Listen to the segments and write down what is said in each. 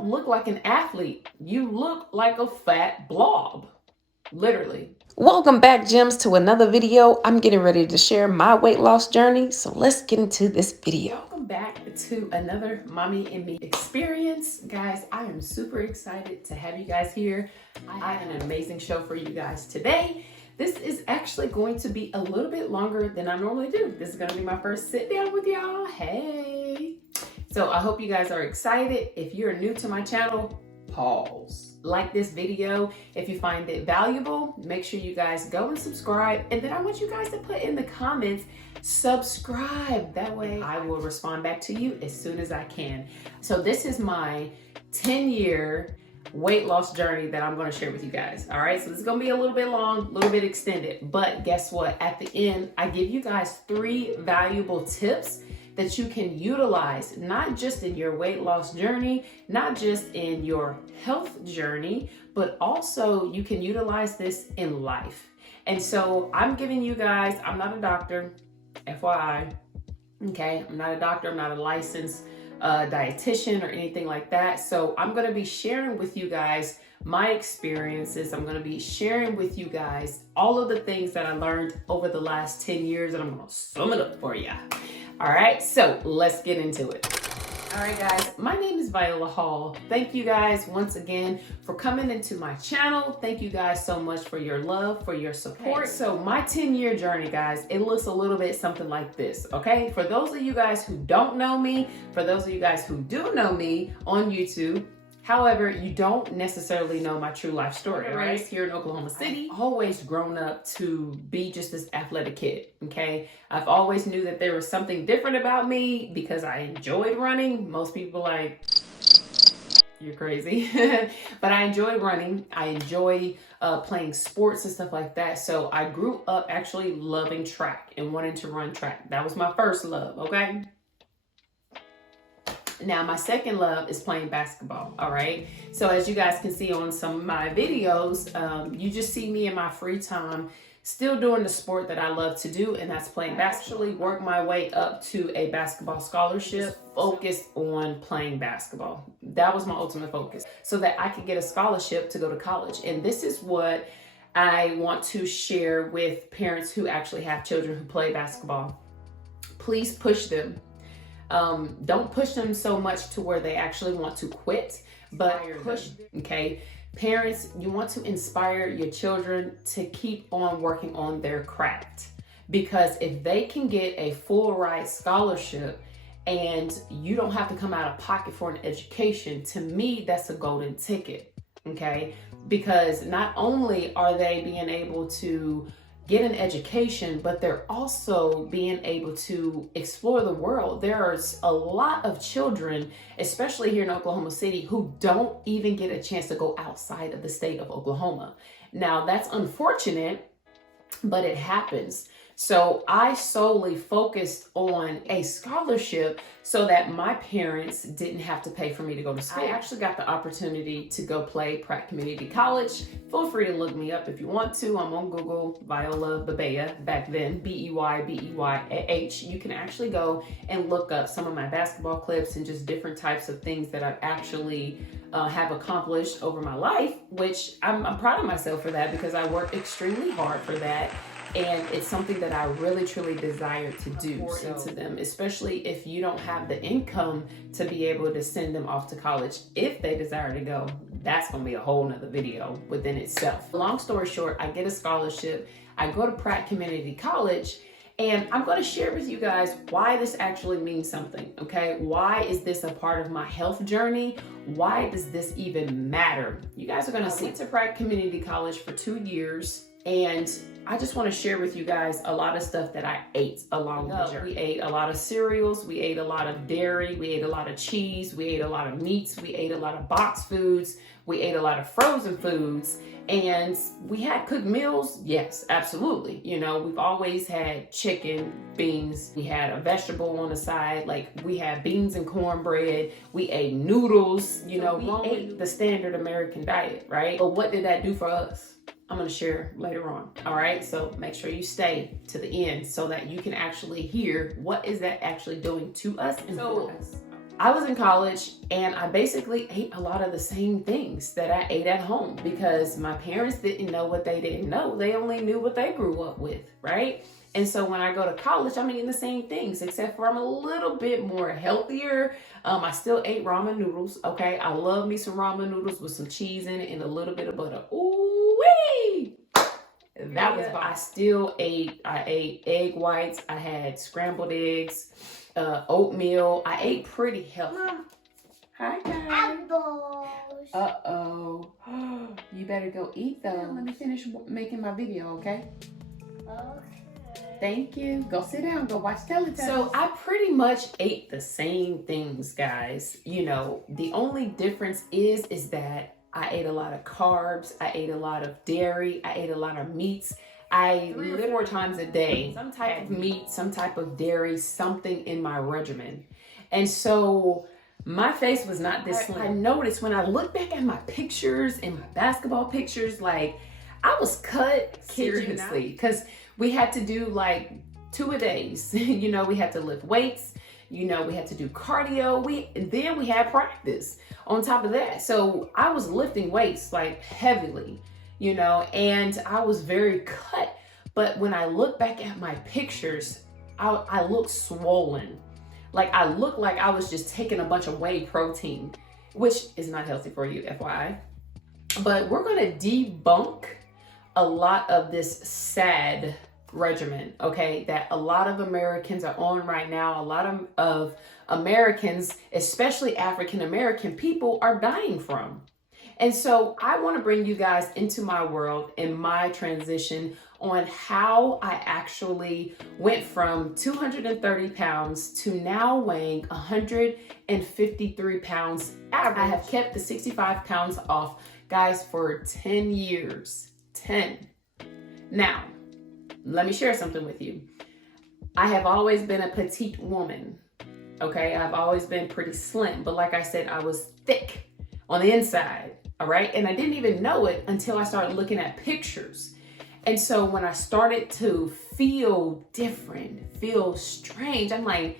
don't look like an athlete. You look like a fat blob, literally. Welcome back, Gems, to another video. I'm getting ready to share my weight loss journey, so let's get into this video. Welcome back to another Mommy and Me experience. Guys, I am super excited to have you guys here. I have an amazing show for you guys today. This is actually going to be a little bit longer than I normally do. This is going to be my first sit down with y'all. Hey. So I hope you guys are excited. If you're new to my channel, pause. Like this video. If you find it valuable, make sure you guys go and subscribe. And then I want you guys to put in the comments, subscribe. That way I will respond back to you as soon as I can. So this is my 10-year weight loss journey that I'm going to share with you guys. All right, so this is going to be a little bit long, a little bit extended, but guess what? At the end, I give you guys 3 valuable tips that you can utilize, not just in your weight loss journey, not just in your health journey, but also you can utilize this in life. And so I'm giving you guys, I'm not a doctor, FYI, okay? I'm not a doctor, I'm not a licensed dietitian or anything like that. So I'm going to be sharing with you guys my experiences. I'm going to be sharing with you guys all of the things that I learned over the last 10 years, and I'm going to sum it up for you. All right, so let's get into it. All right, guys, my name is Viola Hall. Thank you guys once again for coming into my channel. Thank you guys so much for your love, for your support. So my 10-year journey, guys, it looks a little bit something like this, okay? For those of you guys who don't know me, for those of you guys who do know me on YouTube, however, you don't necessarily know my true life story, right? Here in Oklahoma City, I've always grown up to be just this athletic kid, okay? I've always knew that there was something different about me because I enjoyed running. Most people like, you're crazy. But I enjoy running. I enjoy playing sports and stuff like that. So I grew up actually loving track and wanting to run track. That was my first love, okay? Now, my second love is playing basketball, all right? So as you guys can see on some of my videos, you just see me in my free time still doing the sport that I love to do, and that's playing basketball. I actually worked my way up to a basketball scholarship focused on playing basketball. That was my ultimate focus, so that I could get a scholarship to go to college. And this is what I want to share with parents who actually have children who play basketball. Please push them. Don't push them so much to where they actually want to quit, but push, okay? Parents, you want to inspire your children to keep on working on their craft, because if they can get a full ride scholarship and you don't have to come out of pocket for an education, to me, that's a golden ticket, okay? Because not only are they being able to get an education, but they're also being able to explore the world. There's a lot of children, especially here in Oklahoma City, who don't even get a chance to go outside of the state of Oklahoma. Now, that's unfortunate, but it happens. So I solely focused on a scholarship so that my parents didn't have to pay for me to go to school. I actually got the opportunity to go play Pratt Community College. Feel free to look me up if you want to. I'm on Google, Viola Bebeyah, back then, B-E-Y-B-E-Y-A-H. You can actually go and look up some of my basketball clips and just different types of things that I've actually have accomplished over my life, which I'm proud of myself for that, because I worked extremely hard for that. And it's something that I really, truly desire to do to them, especially if you don't have the income to be able to send them off to college. If they desire to go, that's going to be a whole nother video within itself. Long story short, I get a scholarship. I go to Pratt Community College, and I'm going to share with you guys why this actually means something, okay? Why is this a part of my health journey? Why does this even matter? You guys are going to see. I went to Pratt Community College for 2 years, and I just want to share with you guys a lot of stuff that I ate along the journey. We ate a lot of cereals, we ate a lot of dairy, we ate a lot of cheese, we ate a lot of meats, we ate a lot of boxed foods, we ate a lot of frozen foods, and we had cooked meals. Yes, absolutely. You know, we've always had chicken, beans, we had a vegetable on the side, like we had beans and cornbread, we ate noodles, you know, we ate the standard American diet, right? But what did that do for us? I'm going to share later on. All right. So make sure you stay to the end so that you can actually hear what is that actually doing to us and for us. I was in college and I basically ate a lot of the same things that I ate at home because my parents didn't know what they didn't know. They only knew what they grew up with, right? And so when I go to college, I'm eating the same things, except for I'm a little bit more healthier. I still ate ramen noodles, okay? I love me some ramen noodles with some cheese in it and a little bit of butter. Ooh-wee! That was fine. I ate egg whites. I had scrambled eggs, oatmeal. I ate pretty healthy. Mom. Hi, guys. Apples. Uh-oh. You better go eat those. Let me finish making my video, okay? Okay. Thank you. Go sit down. Go watch television. So I pretty much ate the same things, guys. You know, the only difference is that I ate a lot of carbs. I ate a lot of dairy. I ate a lot of meats. I 3 or 4 times a day, some type of meat, some type of dairy, something in my regimen. And so my face was not this slim. I noticed when I look back at my pictures and my basketball pictures, like I was cut seriously because we had to do like 2 a days. You know, we had to lift weights. You know, we had to do cardio. Then we had practice on top of that. So I was lifting weights like heavily, you know, and I was very cut. But when I look back at my pictures, I look swollen. Like I look like I was just taking a bunch of whey protein, which is not healthy for you, FYI. But we're gonna debunk a lot of this sad regimen, okay, that a lot of Americans are on right now. A lot of Americans, especially African American people, are dying from. And so I want to bring you guys into my world and my transition on how I actually went from 230 pounds to now weighing 153 pounds average. I have kept the 65 pounds off, guys, for 10 years. 10. Now, let me share something with you. I have always been a petite woman, okay? I've always been pretty slim, but like I said, I was thick on the inside, all right? And I didn't even know it until I started looking at pictures. And so when I started to feel different, feel strange, I'm like,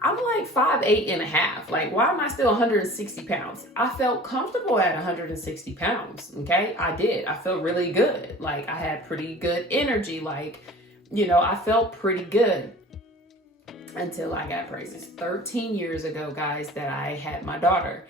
I'm like 5'8.5". Like, why am I still 160 pounds? I felt comfortable at 160 pounds, okay? I did. I felt really good. Like, I had pretty good energy. Like, you know, I felt pretty good until I got pregnant. 13 years ago, guys, that I had my daughter.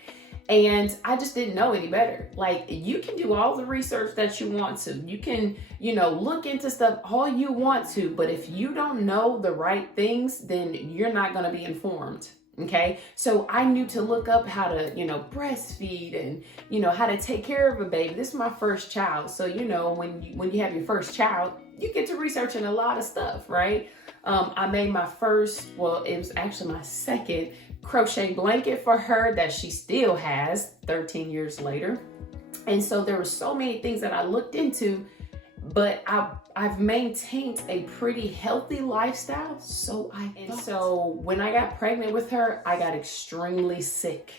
And I just didn't know any better. Like, you can do all the research that you want to. You can, you know, look into stuff all you want to. But if you don't know the right things, then you're not going to be informed. Okay. So I knew to look up how to, you know, breastfeed and, you know, how to take care of a baby. This is my first child. So, you know, when you have your first child, you get to researching a lot of stuff, right? I made my first, well, it was actually my second crochet blanket for her that she still has 13 years later. And so there were so many things that I looked into, but I've maintained a pretty healthy lifestyle. So when I got pregnant with her, I got extremely sick.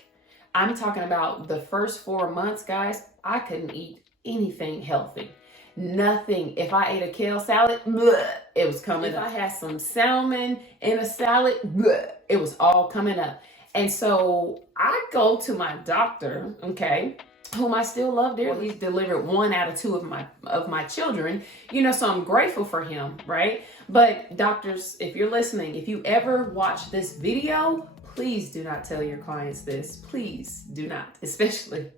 I'm talking about the first 4 months, guys, I couldn't eat anything healthy. Nothing. If I ate a kale salad, bleh, it was coming up. If I had some salmon in a salad, bleh, it was all coming up. And so I go to my doctor, okay, whom I still love dearly. Well, he's delivered 1 out of 2 of my children, you know, so I'm grateful for him, right? But doctors, if you're listening, if you ever watch this video, please do not tell your clients this. Please do not, especially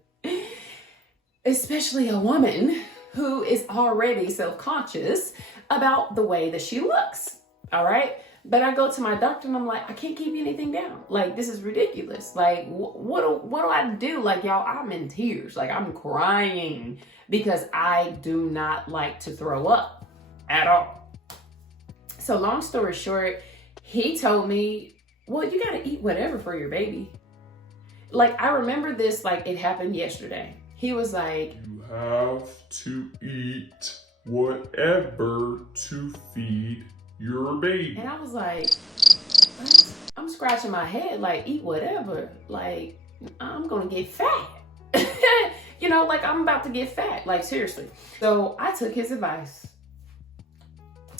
a woman who is already self-conscious about the way that she looks, all right? But I go to my doctor and I'm like, I can't keep anything down. Like, this is ridiculous. Like, what do I do? Like, y'all, I'm in tears. Like, I'm crying because I do not like to throw up at all. So long story short, he told me, well, you got to eat whatever for your baby. Like, I remember this like it happened yesterday. He was like, you have to eat whatever to feed your baby. And I was like, what? I'm scratching my head, like, eat whatever. Like, I'm gonna get fat. You know, like, I'm about to get fat, like, seriously. So I took his advice.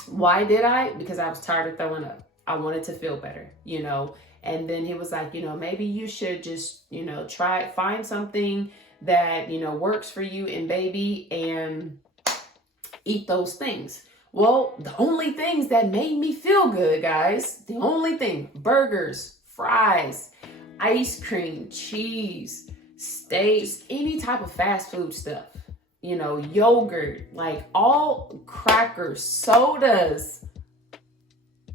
Why did I? Because I was tired of throwing up. I wanted to feel better, you know. And then he was like, maybe you should just, find something that, works for you and baby and eat those things. Well, the only things that made me feel good, guys, the only thing, burgers, fries, ice cream, cheese, steaks, any type of fast food stuff, yogurt, like all crackers, sodas.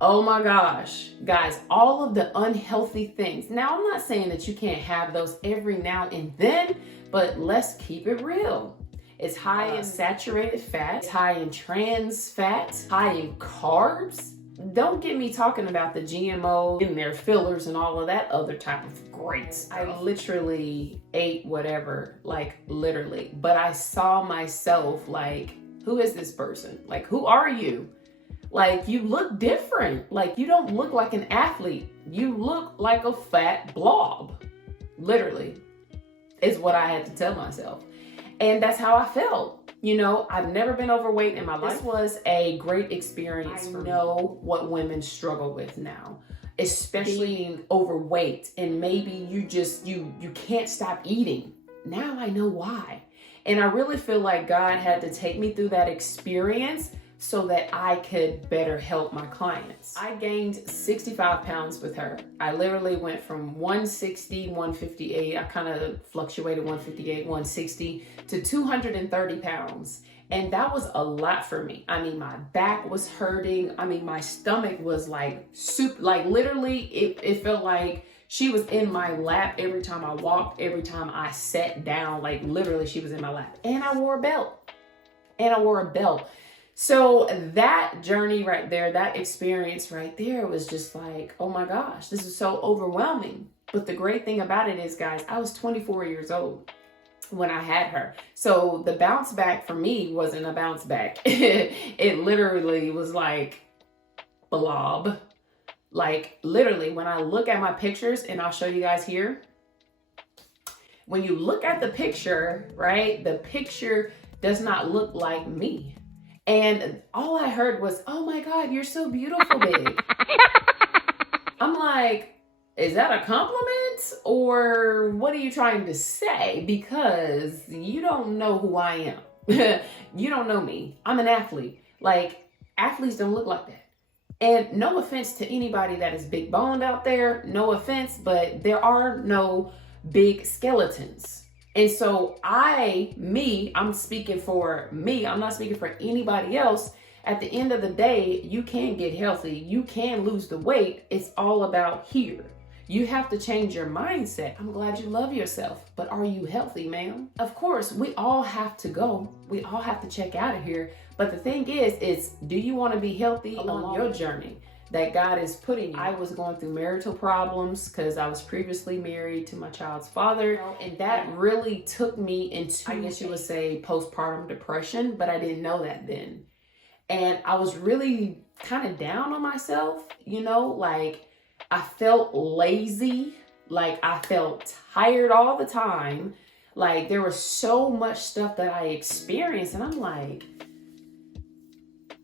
Oh my gosh, guys, all of the unhealthy things. Now, I'm not saying that you can't have those every now and then, but let's keep it real. It's high in saturated fat, it's high in trans fat, high in carbs. Don't get me talking about the GMO and their fillers and all of that other type of great stuff. I literally ate whatever, like literally, but I saw myself like, who is this person? Like, who are you? Like, you look different. Like, you don't look like an athlete. You look like a fat blob. Literally, is what I had to tell myself. And that's how I felt. I've never been overweight in my life. This was a great experience for me. I know what women struggle with now, especially being overweight, and maybe you can't stop eating. Now I know why. And I really feel like God had to take me through that experience so that I could better help my clients. I gained 65 pounds with her. I literally went from 160, 158, I kind of fluctuated 158, 160 to 230 pounds. And that was a lot for me. I mean, my back was hurting. I mean, my stomach was like soup, like literally it felt like she was in my lap every time I walked, every time I sat down, like literally she was in my lap. And I wore a belt. So that journey right there, that experience right there was just like, oh my gosh, this is so overwhelming. But the great thing about it is, guys, I was 24 years old when I had her. So the bounce back for me wasn't a bounce back. It literally was like blob. Like literally when I look at my pictures, and I'll show you guys here. When you look at the picture, right, the picture does not look like me. And all I heard was, oh my God, you're so beautiful, babe. I'm like, is that a compliment? Or what are you trying to say? Because you don't know who I am. You don't know me. I'm an athlete. Like, athletes don't look like that. And no offense to anybody that is big boned out there. No offense, but there are no big skeletons. And so I'm speaking for me. I'm not speaking for anybody else. At the end of the day, you can get healthy. You can lose the weight. It's all about here. You have to change your mindset. I'm glad you love yourself, but are you healthy, ma'am? Of course, we all have to go. We all have to check out of here. But the thing is do you want to be healthy along your journey that God is putting you? I was going through marital problems because I was previously married to my child's father. And that really took me into, I guess you would say, postpartum depression, but I didn't know that then. And I was really kind of down on myself, like I felt lazy, like I felt tired all the time. Like there was so much stuff that I experienced, and I'm like,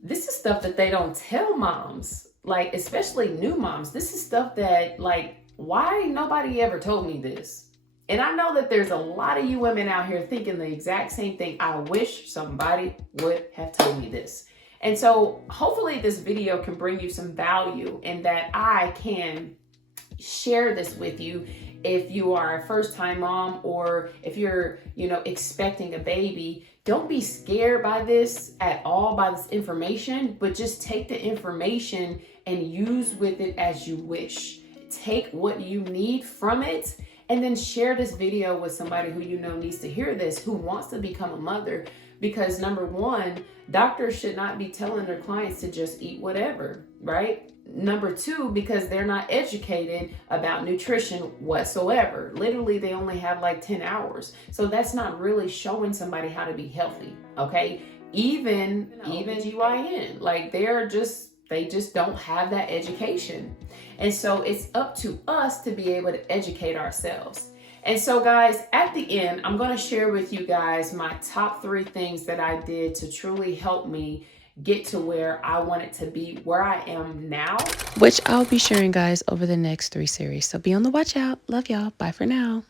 this is stuff that they don't tell moms, like especially new moms. This is stuff that, like, why nobody ever told me this? And I know that there's a lot of you women out here thinking the exact same thing. I wish somebody would have told me this. And so hopefully this video can bring you some value, and that I can share this with you if you are a first-time mom, or if you're, expecting a baby. Don't be scared by this at all, by this information, but just take the information and use with it as you wish. Take what you need from it, and then share this video with somebody who needs to hear this, who wants to become a mother. Because number one, doctors should not be telling their clients to just eat whatever, right? Number two, because they're not educated about nutrition whatsoever. Literally, they only have like 10 hours. So that's not really showing somebody how to be healthy, okay? Even GYN, like they just don't have that education. And so it's up to us to be able to educate ourselves. And so guys, at the end, I'm going to share with you guys my top 3 things that I did to truly help me get to where I want it to be, where I am now. Which I'll be sharing, guys, over the next 3 series. So be on the watch out. Love y'all. Bye for now.